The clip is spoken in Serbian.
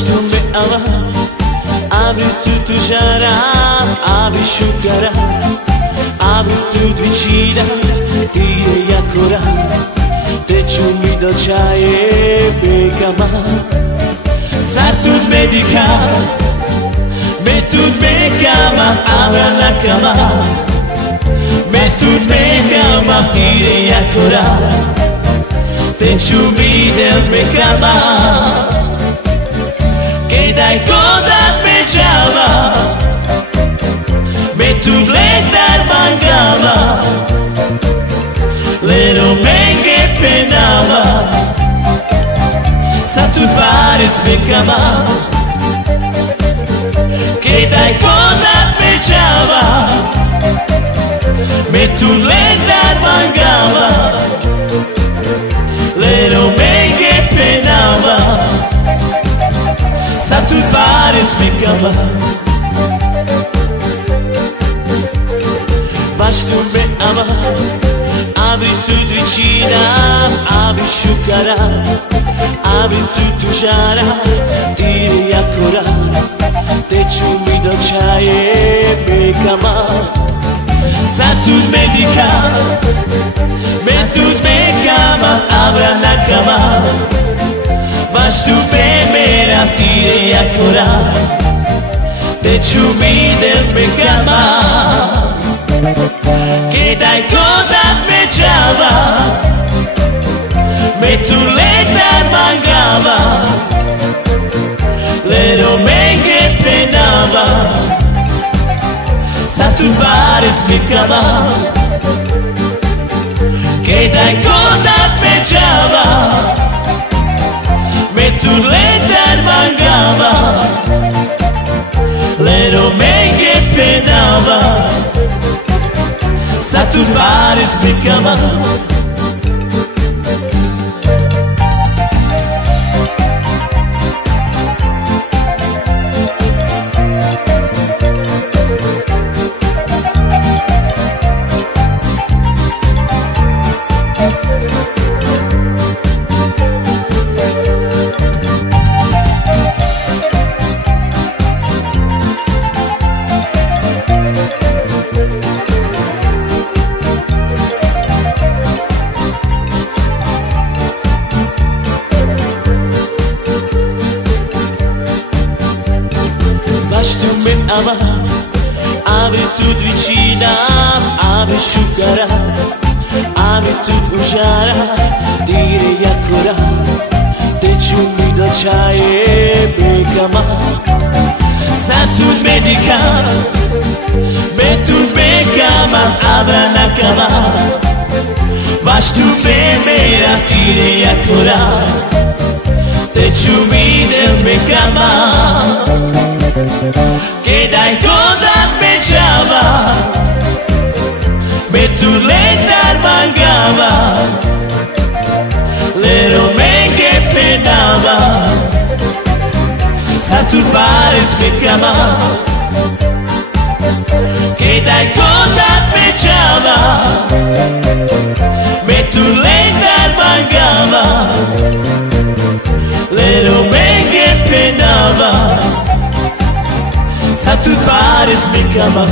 tu me amas, avrei tutto già, avrei sciugara, avrei tutto vicina, direi ancora, te ci mi dolciai e cama, sa tu medica, me tu me cama, avrà la cama, me tu me cama, direi ancora, te ci mi del me cama. Que dai coda pechava, me tu dar mangava, lero menge penava, sa tu fares me cama. Que dai coda pechava, me tu dar mangava, lero menge penava, sa tu pares me cama. Mas tu me ama, avrei tutto vicina, avrei sciugara, avrei tutto giara, direi ancora, te ci mi dolciai e me cama. Sa tu medica, me tu me cama, avrà la cama. Mas tu femera direi ancora, te ciumi del me cama. Che dai coda pechava, me tu le dar mangava, le romenghe penava, sa tu pares me cama. Che dai coda pechava, me tu le dar mangava, le romenghe penava, sa tu pares me cama. Tu me ama, avrei tutto vicina, avrei sciugara, avrei tutto usciara, direi ancora, te ci mi dolciai e me cama. Sa tu medica, me tu me cama, avrà la cama. Mas tu femera, direi ancora, te ci mi del me cama. Que dai coda pechava, me tu le dar mangava, le romenghe penava, sa tu pares me cama. Que dai coda pechava, me tu le dar mangava, le romenghe penava, sa tu pares me cama.